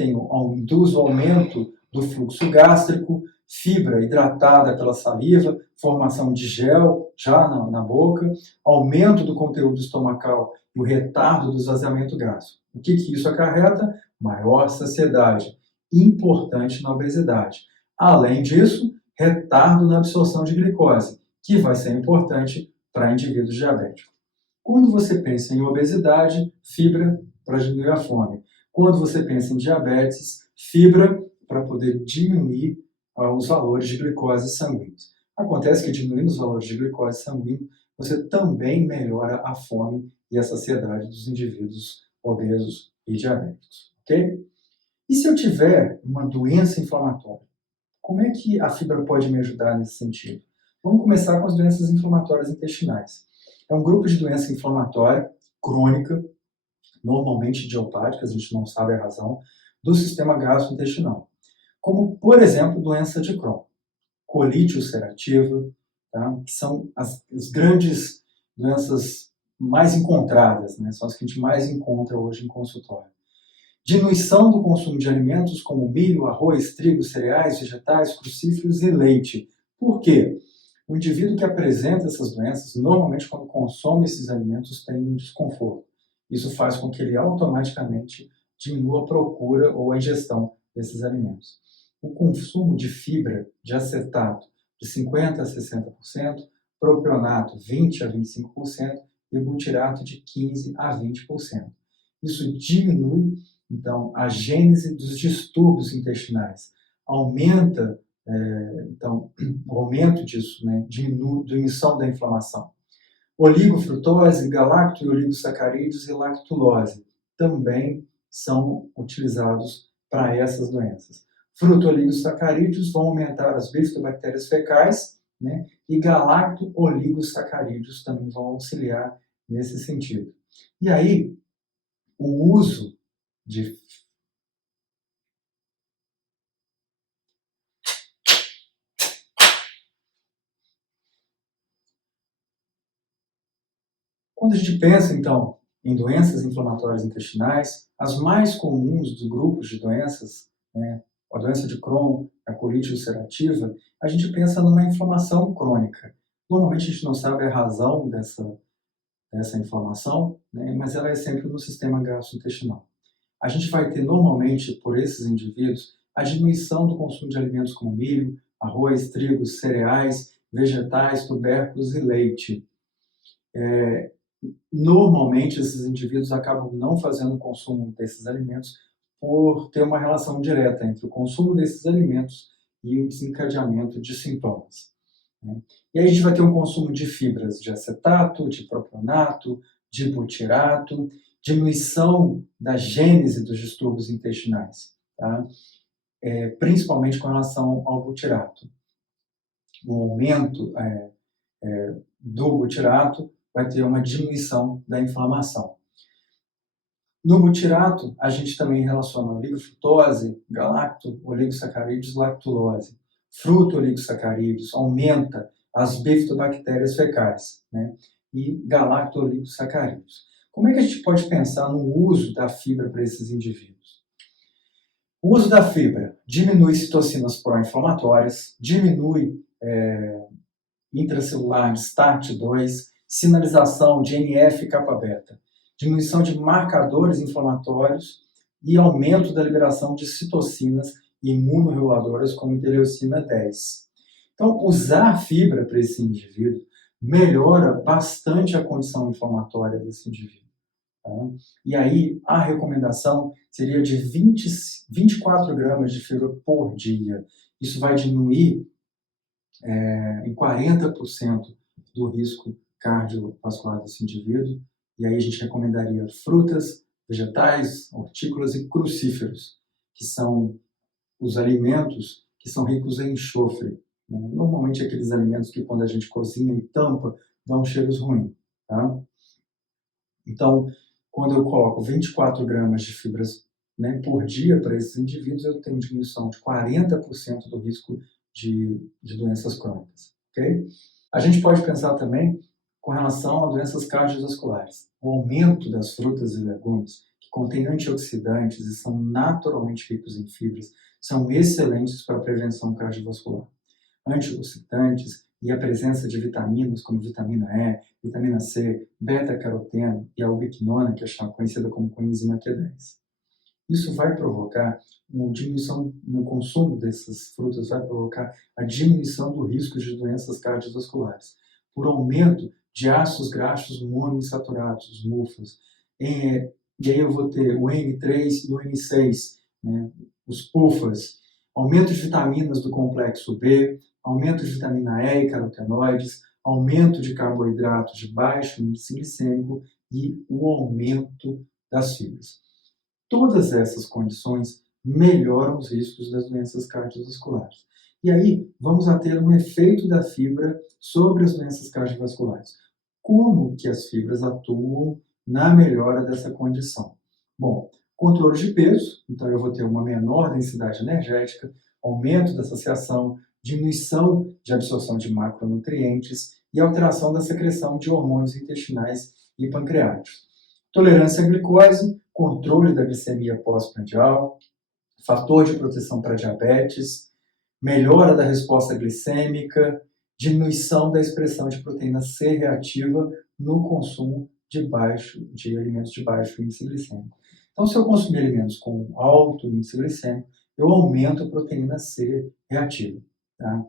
induzo o aumento do fluxo gástrico, fibra hidratada pela saliva, formação de gel já na boca, aumento do conteúdo estomacal e o retardo do esvaziamento gástrico. O que isso acarreta? Maior saciedade, importante na obesidade. Além disso, retardo na absorção de glicose, que vai ser importante para indivíduos diabéticos. Quando você pensa em obesidade, fibra para diminuir a fome. Quando você pensa em diabetes, fibra para poder diminuir os valores de glicose sanguíneos. Acontece que diminuindo os valores de glicose sanguínea, você também melhora a fome e a saciedade dos indivíduos obesos e diabéticos. Ok? E se eu tiver uma doença inflamatória? Como é que a fibra pode me ajudar nesse sentido? Vamos começar com as doenças inflamatórias intestinais. É um grupo de doença inflamatória crônica, normalmente idiopática, a gente não sabe a razão, do sistema gastrointestinal. Como, por exemplo, doença de Crohn, colite ulcerativa, tá? Que são as grandes doenças mais encontradas, né? São as que a gente mais encontra hoje em consultório. Diminuição do consumo de alimentos como milho, arroz, trigo, cereais, vegetais, crucíferos e leite. Por quê? O indivíduo que apresenta essas doenças, normalmente quando consome esses alimentos, tem um desconforto. Isso faz com que ele automaticamente diminua a procura ou a ingestão desses alimentos. O consumo de fibra, de acetato, de 50% a 60%, propionato, 20% a 25%, e butirato, de 15% a 20%. Isso diminui, então, a gênese dos distúrbios intestinais. Aumenta, então, o aumento disso, né? Diminuição da inflamação. Oligofrutose, galacto e oligosacarídeos e lactulose também são utilizados para essas doenças. Fruto-oligosacarídeos vão aumentar as bifidobactérias fecais, né? E galacto-oligosacarídeos também vão auxiliar nesse sentido. E aí, o uso de Quando a gente pensa, então, em doenças inflamatórias intestinais, as mais comuns dos grupos de doenças, né, a doença de Crohn, a colite ulcerativa, a gente pensa numa inflamação crônica. Normalmente a gente não sabe a razão dessa inflamação, né, mas ela é sempre no sistema gastrointestinal. A gente vai ter, normalmente, por esses indivíduos, a diminuição do consumo de alimentos como milho, arroz, trigo, cereais, vegetais, tubérculos e leite. Normalmente, esses indivíduos acabam não fazendo o consumo desses alimentos por ter uma relação direta entre o consumo desses alimentos e o desencadeamento de sintomas, né? E aí a gente vai ter um consumo de fibras de acetato, de propionato, de butirato, diminuição da gênese dos distúrbios intestinais, tá? Principalmente com relação ao butirato. O aumento do butirato vai ter uma diminuição da inflamação. No butirato, a gente também relaciona oligofrutose, galacto, oligosacarídeos, lactulose. Fruto-oligosacarídeos aumenta as bifidobactérias fecais, né? E galacto-oligosacarídeos. Como é que a gente pode pensar no uso da fibra para esses indivíduos? O uso da fibra diminui citocinas pró-inflamatórias, diminui intracelular de STAT2, sinalização de NF-kappa-beta, diminuição de marcadores inflamatórios e aumento da liberação de citocinas imunorreguladoras como interleucina 10. Então, usar fibra para esse indivíduo melhora bastante a condição inflamatória desse indivíduo. Tá? E aí, a recomendação seria de 24 gramas de fibra por dia. Isso vai diminuir em 40% do risco cardiovascular desse indivíduo. E aí a gente recomendaria frutas, vegetais, hortícolas e crucíferos, que são os alimentos que são ricos em enxofre, né? Normalmente aqueles alimentos que quando a gente cozinha e tampa, dão cheiros ruins. Tá? Então, quando eu coloco 24 gramas de fibras, né, por dia para esses indivíduos, eu tenho diminuição de 40% do risco de doenças crônicas. Okay? A gente pode pensar também com relação a doenças cardiovasculares. O aumento das frutas e legumes, que contêm antioxidantes e são naturalmente ricos em fibras, são excelentes para a prevenção cardiovascular. Antioxidantes e a presença de vitaminas como vitamina E, vitamina C, beta-caroteno e a ubiquinona, que é conhecida como coenzima Q10. Isso vai provocar uma diminuição no consumo dessas frutas, vai provocar a diminuição do risco de doenças cardiovasculares, por aumento de ácidos graxos monoinsaturados, os MUFAs. E aí eu vou ter o N3 e o N6, né, os PUFAs, aumento de vitaminas do complexo B, aumento de vitamina E e carotenoides, aumento de carboidratos de baixo índice glicêmico e o aumento das fibras. Todas essas condições melhoram os riscos das doenças cardiovasculares. E aí, vamos a ter um efeito da fibra sobre as doenças cardiovasculares. Como que as fibras atuam na melhora dessa condição? Bom, controle de peso, então eu vou ter uma menor densidade energética, aumento da saciação, diminuição de absorção de macronutrientes e alteração da secreção de hormônios intestinais e pancreáticos. Tolerância à glicose, controle da glicemia pós-prandial, fator de proteção para diabetes, melhora da resposta glicêmica, diminuição da expressão de proteína C reativa no consumo de alimentos de baixo índice glicêmico. Então, se eu consumir alimentos com alto índice glicêmico, eu aumento a proteína C reativa. Tá?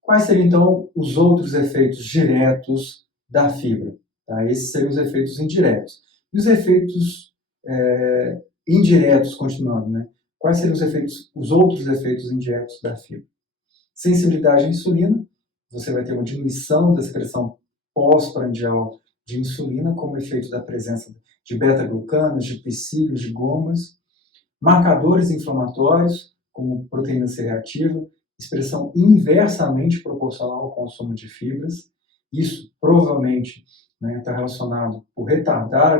Quais seriam, então, os outros efeitos diretos da fibra? Tá? Esses seriam os efeitos indiretos. E os efeitos indiretos, continuando, né? Quais seriam os outros efeitos indiretos da fibra? Sensibilidade à insulina, você vai ter uma diminuição da secreção pós-prandial de insulina, como efeito da presença de beta-glucanas, de psílios, de gomas. Marcadores inflamatórios, como proteína C reativa, expressão inversamente proporcional ao consumo de fibras. Isso provavelmente está relacionado por retardar a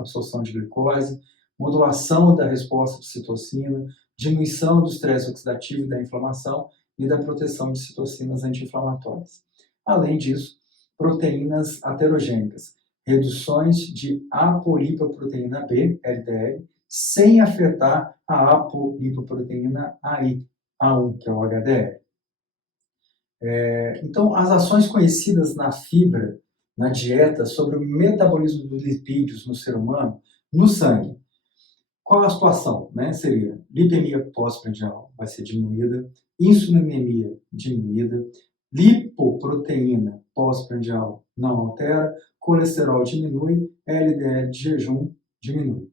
absorção de glicose, modulação da resposta de citocina, diminuição do estresse oxidativo e da inflamação e da proteção de citocinas anti-inflamatórias. Além disso, proteínas aterogênicas, reduções de apolipoproteína B, LDL, sem afetar a apolipoproteína A1, que é o HDL. Então, as ações conhecidas na fibra, na dieta, sobre o metabolismo dos lipídios no ser humano, no sangue. Qual a situação? Seria lipemia pós-prandial, vai ser diminuída, insulinemia diminuída, lipoproteína pós-prandial não altera, colesterol diminui, LDL de jejum diminui.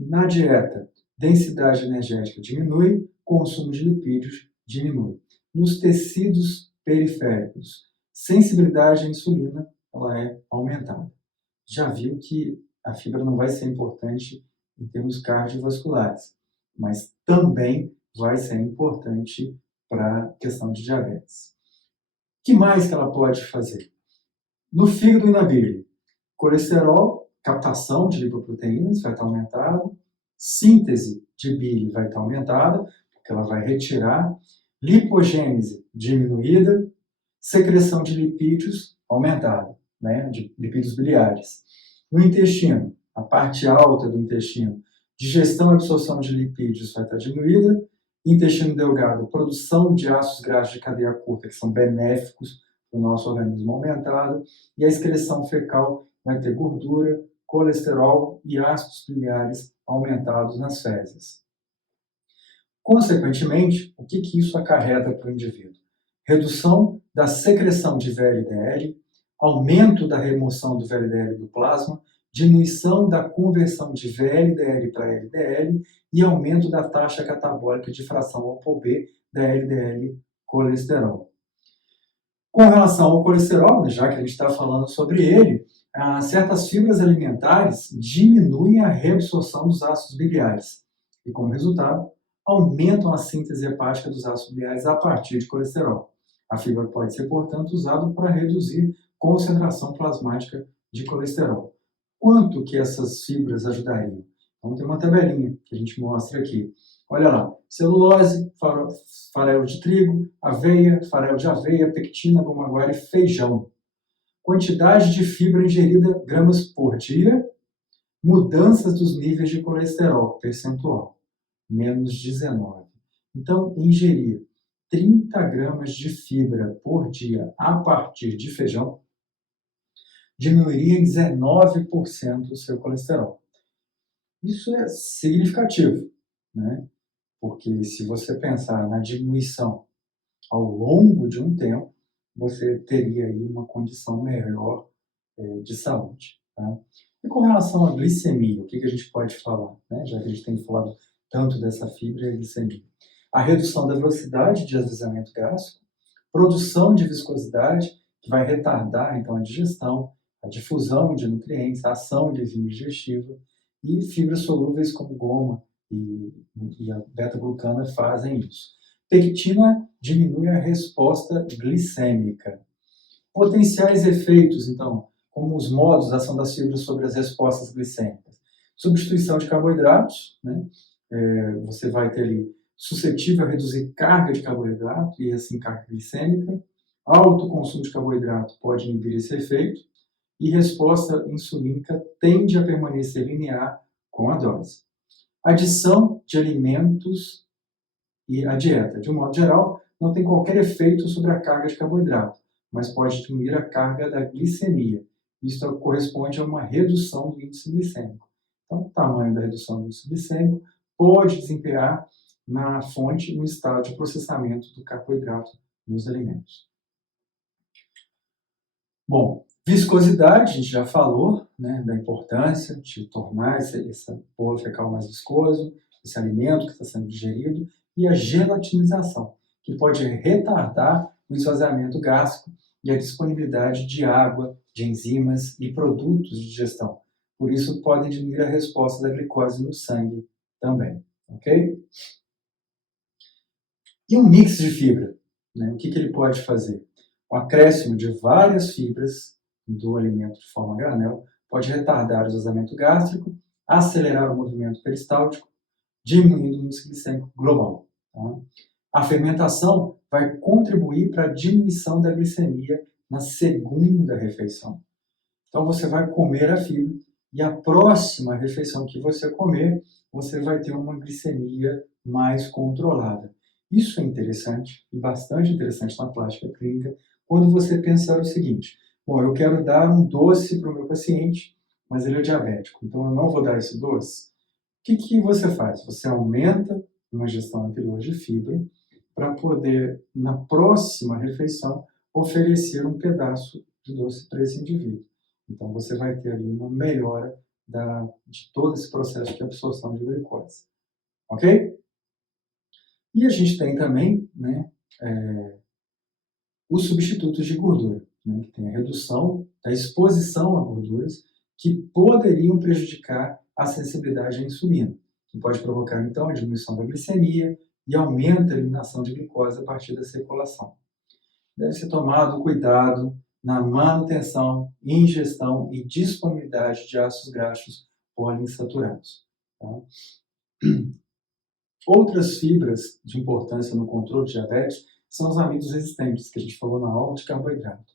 Na dieta, densidade energética diminui, consumo de lipídios diminui. Nos tecidos periféricos, sensibilidade à insulina ela é aumentada. Já viu que a fibra não vai ser importante em termos cardiovasculares, mas também vai ser importante para a questão de diabetes. O que mais que ela pode fazer? No fígado e na bile, colesterol, captação de lipoproteínas vai estar aumentada, síntese de bile vai estar aumentada, porque ela vai retirar, lipogênese diminuída, secreção de lipídios aumentada, de lipídios biliares. No intestino, a parte alta do intestino, digestão e absorção de lipídios vai estar diminuída, intestino delgado, produção de ácidos graxos de cadeia curta, que são benéficos para o nosso organismo aumentada, e a excreção fecal vai ter gordura, colesterol e ácidos biliares aumentados nas fezes. Consequentemente, o que isso acarreta para o indivíduo? Redução da secreção de VLDL, aumento da remoção do VLDL do plasma, diminuição da conversão de VLDL para LDL e aumento da taxa catabólica de fração ApoB da LDL colesterol. Com relação ao colesterol, já que a gente está falando sobre ele, certas fibras alimentares diminuem a reabsorção dos ácidos biliares e, como resultado, aumentam a síntese hepática dos ácidos biliares a partir de colesterol. A fibra pode ser, portanto, usada para reduzir concentração plasmática de colesterol. Quanto que essas fibras ajudariam? Então, tem uma tabelinha que a gente mostra aqui. Olha lá, celulose, farelo de trigo, aveia, farelo de aveia, pectina, goma guar e feijão. Quantidade de fibra ingerida, gramas por dia, mudanças dos níveis de colesterol, percentual, menos 19. Então, ingerir 30 gramas de fibra por dia a partir de feijão diminuiria em 19% o seu colesterol. Isso é significativo, Porque se você pensar na diminuição ao longo de um tempo, você teria aí uma condição melhor de saúde. Tá? E com relação à glicemia, o que a gente pode falar? Já que a gente tem falado tanto dessa fibra e a glicemia. A redução da velocidade de deslizamento gástrico, produção de viscosidade, que vai retardar então a digestão, a difusão de nutrientes, a ação de enzima digestiva, e fibras solúveis como goma e a beta-glucana fazem isso. Pectina diminui a resposta glicêmica. Potenciais efeitos, então, como os modos de ação das fibras sobre as respostas glicêmicas. Substituição de carboidratos, você vai ter ali suscetível a reduzir carga de carboidrato e assim carga glicêmica. Alto consumo de carboidrato pode inibir esse efeito. E resposta insulínica tende a permanecer linear com a dose. Adição de alimentos e a dieta, de um modo geral, não tem qualquer efeito sobre a carga de carboidrato, mas pode diminuir a carga da glicemia. Isso corresponde a uma redução do índice glicêmico. Então, o tamanho da redução do índice glicêmico pode desempenhar na fonte no estado de processamento do carboidrato nos alimentos. Bom, viscosidade, a gente já falou, da importância de tornar esse bolo fecal mais viscoso, esse alimento que está sendo digerido, e a gelatinização, que pode retardar o esvaziamento gástrico e a disponibilidade de água, de enzimas e produtos de digestão. Por isso, podem diminuir a resposta da glicose no sangue também, ok? E um mix de fibra, o que ele pode fazer? O acréscimo de várias fibras do alimento de forma a granel pode retardar o esvaziamento gástrico acelerar o movimento peristáltico, diminuindo o índice glicêmico global. Tá? A fermentação vai contribuir para a diminuição da glicemia na segunda refeição. Então, você vai comer a fibra e a próxima refeição que você comer, você vai ter uma glicemia mais controlada. Isso é interessante e bastante interessante na prática clínica, quando você pensar o seguinte: bom, eu quero dar um doce para o meu paciente, mas ele é diabético, então eu não vou dar esse doce. O que você faz? Você aumenta uma ingestão anterior de fibra para poder, na próxima refeição, oferecer um pedaço de doce para esse indivíduo. Então, você vai ter ali uma melhora de todo esse processo de absorção de glicose. Ok? E a gente tem também, né, os substitutos de gordura, né, que tem a redução da exposição a gorduras que poderiam prejudicar a sensibilidade à insulina, que pode provocar, então, a diminuição da glicemia e aumenta a eliminação de glicose a partir da circulação. Deve ser tomado cuidado na manutenção, ingestão e disponibilidade de ácidos graxos poliinsaturados. Tá? Outras fibras de importância no controle de diabetes são os amidos resistentes, que a gente falou na aula de carboidrato.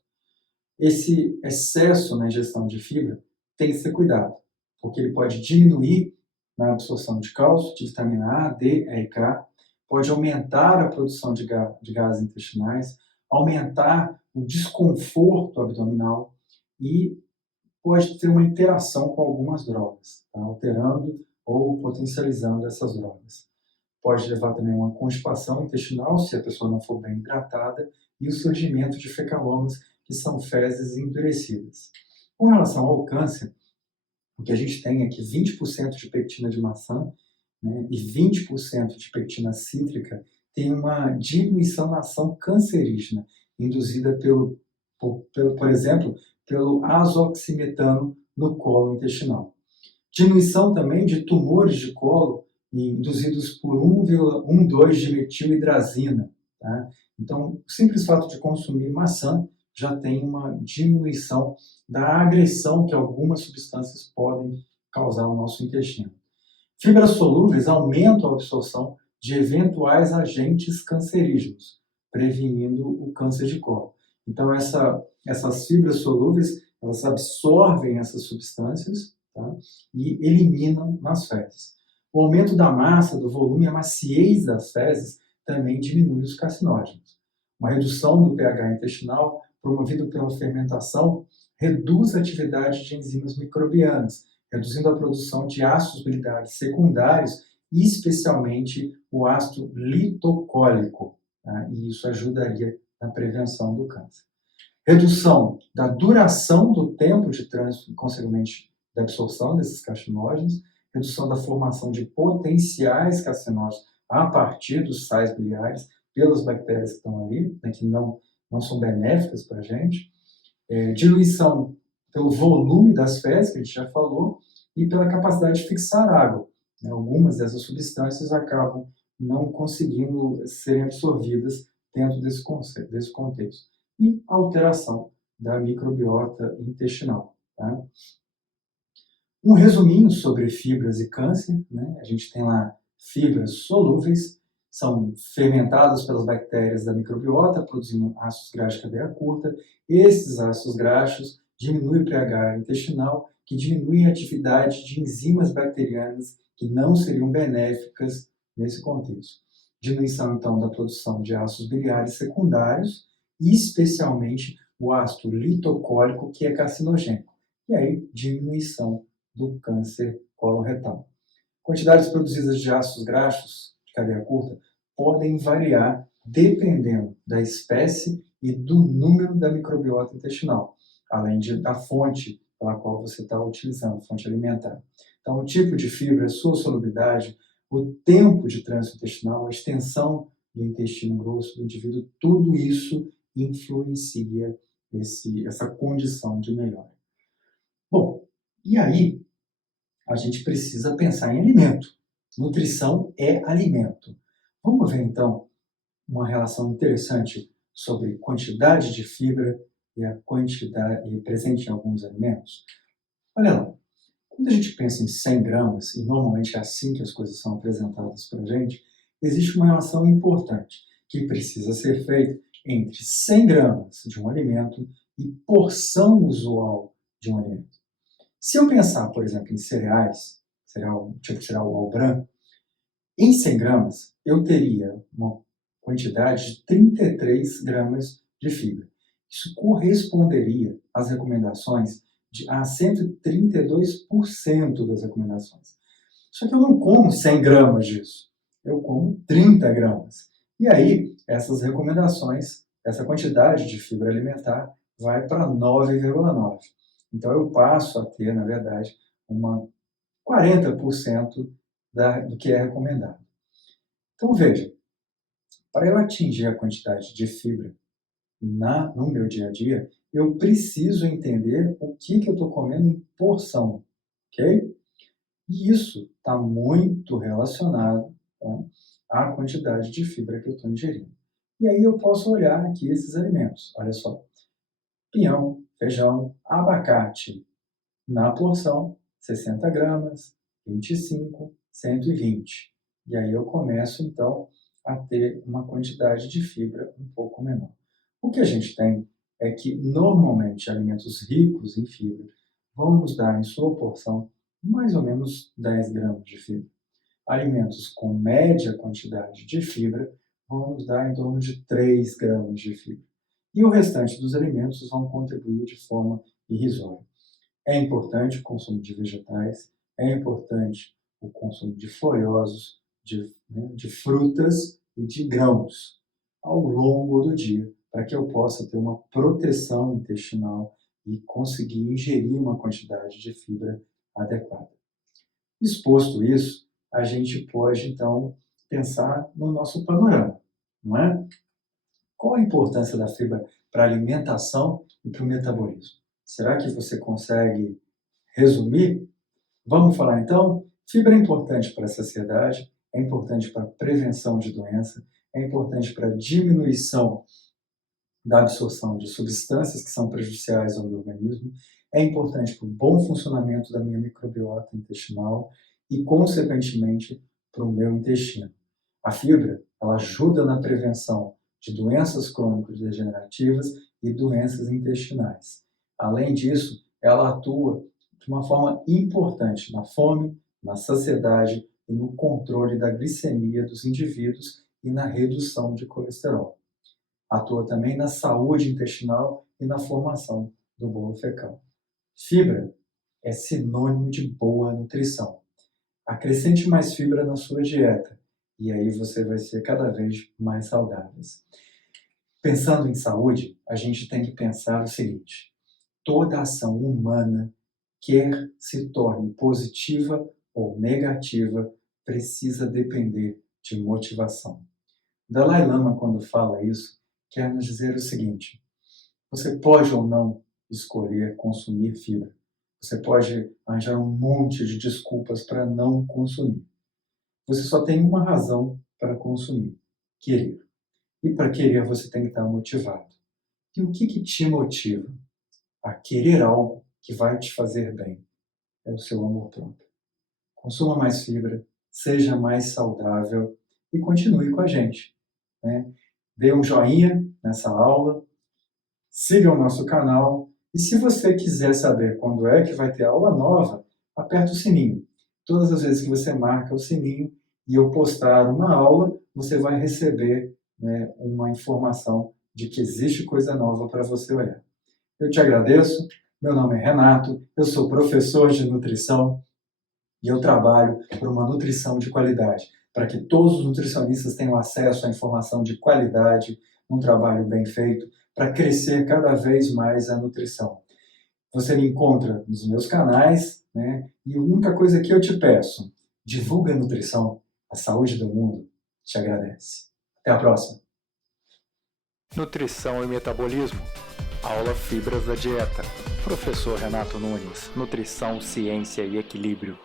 Esse excesso na ingestão de fibra tem que ser cuidado, porque ele pode diminuir na absorção de cálcio, de vitamina A, D, E e K, pode aumentar a produção de gases intestinais, aumentar o desconforto abdominal e pode ter uma interação com algumas drogas, tá? Alterando ou potencializando essas drogas. Pode levar também a uma constipação intestinal, se a pessoa não for bem hidratada, e o surgimento de fecalomas, que são fezes endurecidas. Com relação ao câncer, o que a gente tem é que 20% de pectina de maçã, né, e 20% de pectina cítrica tem uma diminuição na ação cancerígena, induzida por exemplo, pelo azoximetano no colo intestinal. Diminuição também de tumores de colo induzidos por 1,12-dimetilhidrazina. Tá? Então, o simples fato de consumir maçã já tem uma diminuição da agressão que algumas substâncias podem causar ao nosso intestino. Fibras solúveis aumentam a absorção de eventuais agentes cancerígenos, prevenindo o câncer de colo. Então, essas fibras solúveis, elas absorvem essas substâncias, tá? E eliminam nas fezes. O aumento da massa, do volume e a maciez das fezes também diminui os carcinógenos. Uma redução do pH intestinal, promovido pela fermentação, reduz a atividade de enzimas microbianas, reduzindo a produção de ácidos biliares secundários, e especialmente o ácido litocólico, tá? E isso ajudaria na prevenção do câncer. Redução da duração do tempo de trânsito, consequentemente da absorção desses carcinógenos, redução da formação de potenciais carcinógenos a partir dos sais biliares pelas bactérias que estão ali, né, que não são benéficas para a gente, diluição pelo volume das fezes, que a gente já falou, e pela capacidade de fixar água. Né? Algumas dessas substâncias acabam não conseguindo serem absorvidas dentro desse contexto. E a alteração da microbiota intestinal. Tá? Um resuminho sobre fibras e câncer, né? A gente tem lá fibras solúveis, são fermentadas pelas bactérias da microbiota, produzindo ácidos graxos de cadeia curta. Esses ácidos graxos diminuem o pH intestinal, que diminuem a atividade de enzimas bacterianas que não seriam benéficas nesse contexto. Diminuição, então, da produção de ácidos biliares secundários, e especialmente o ácido litocólico, que é carcinogênico. E aí, diminuição do câncer coloretal. Quantidades produzidas de ácidos graxos de cadeia curta podem variar dependendo da espécie e do número da microbiota intestinal, além da fonte pela qual você está utilizando, fonte alimentar. Então, o tipo de fibra, a sua solubilidade, o tempo de trânsito intestinal, a extensão do intestino grosso do indivíduo, tudo isso influencia essa condição de melhora. Bom, e aí a gente precisa pensar em alimento. Nutrição é alimento. Vamos ver, então, uma relação interessante sobre quantidade de fibra e a quantidade presente em alguns alimentos? Olha lá, Quando a gente pensa em 100 gramas, e normalmente é assim que as coisas são apresentadas para a gente, existe uma relação importante que precisa ser feita entre 100 gramas de um alimento e porção usual de um alimento. Se eu pensar, por exemplo, em cereais, tipo cereal all branco, em 100 gramas eu teria uma quantidade de 33 gramas de fibra. Isso corresponderia às recomendações a 132% das recomendações. Só que eu não como 100 gramas disso, eu como 30 gramas. E aí, essas recomendações, essa quantidade de fibra alimentar vai para 9,9. Então, eu passo a ter, na verdade, 40% do que é recomendado. Então, veja, para eu atingir a quantidade de fibra no meu dia a dia, eu preciso entender o que eu estou comendo em porção, ok? E isso está muito relacionado, tá, à quantidade de fibra que eu estou ingerindo. E aí eu posso olhar aqui esses alimentos. Olha só, pinhão, feijão, abacate, na porção, 60 gramas, 25, 120. E aí eu começo, então, a ter uma quantidade de fibra um pouco menor. O que a gente tem é que, normalmente, alimentos ricos em fibra vão nos dar, em sua porção, mais ou menos 10 gramas de fibra. Alimentos com média quantidade de fibra vão nos dar em torno de 3 gramas de fibra. E o restante dos alimentos vão contribuir de forma irrisória. É importante o consumo de vegetais, é importante o consumo de folhosos, de frutas e de grãos ao longo do dia, para que eu possa ter uma proteção intestinal e conseguir ingerir uma quantidade de fibra adequada. Exposto isso, a gente pode, então, pensar no nosso panorama, não é? Qual a importância da fibra para a alimentação e para o metabolismo? Será que você consegue resumir? Vamos falar, então? Fibra é importante para a saciedade, é importante para a prevenção de doença, é importante para a diminuição da absorção de substâncias que são prejudiciais ao meu organismo, é importante para o bom funcionamento da minha microbiota intestinal e, consequentemente, para o meu intestino. A fibra, ela ajuda na prevenção de doenças crônico-degenerativas e doenças intestinais. Além disso, ela atua de uma forma importante na fome, na saciedade e no controle da glicemia dos indivíduos e na redução de colesterol. Atua também na saúde intestinal e na formação do bolo fecal. Fibra é sinônimo de boa nutrição. Acrescente mais fibra na sua dieta e aí você vai ser cada vez mais saudável. Pensando em saúde, a gente tem que pensar o seguinte: toda ação humana, quer se torne positiva ou negativa, precisa depender de motivação. Dalai Lama, quando fala isso, quer nos dizer o seguinte: você pode ou não escolher consumir fibra. Você pode arranjar um monte de desculpas para não consumir. Você só tem uma razão para consumir: querer. E para querer você tem que estar motivado. E o que te motiva a querer algo que vai te fazer bem? É o seu amor próprio. Consuma mais fibra, seja mais saudável e continue com a gente, né? Dê um joinha nessa aula, siga o nosso canal e se você quiser saber quando é que vai ter aula nova, aperta o sininho. Todas as vezes que você marca o sininho e eu postar uma aula, você vai receber, né, uma informação de que existe coisa nova para você olhar. Eu te agradeço, meu nome é Renato, eu sou professor de nutrição e eu trabalho por uma nutrição de qualidade, para que todos os nutricionistas tenham acesso à informação de qualidade, um trabalho bem feito, para crescer cada vez mais a nutrição. Você me encontra nos meus canais, né? E a única coisa que eu te peço, divulga a nutrição, a saúde do mundo te agradece. Até a próxima. Nutrição e metabolismo. Aula Fibras da Dieta. Professor Renato Nunes. Nutrição, ciência e equilíbrio.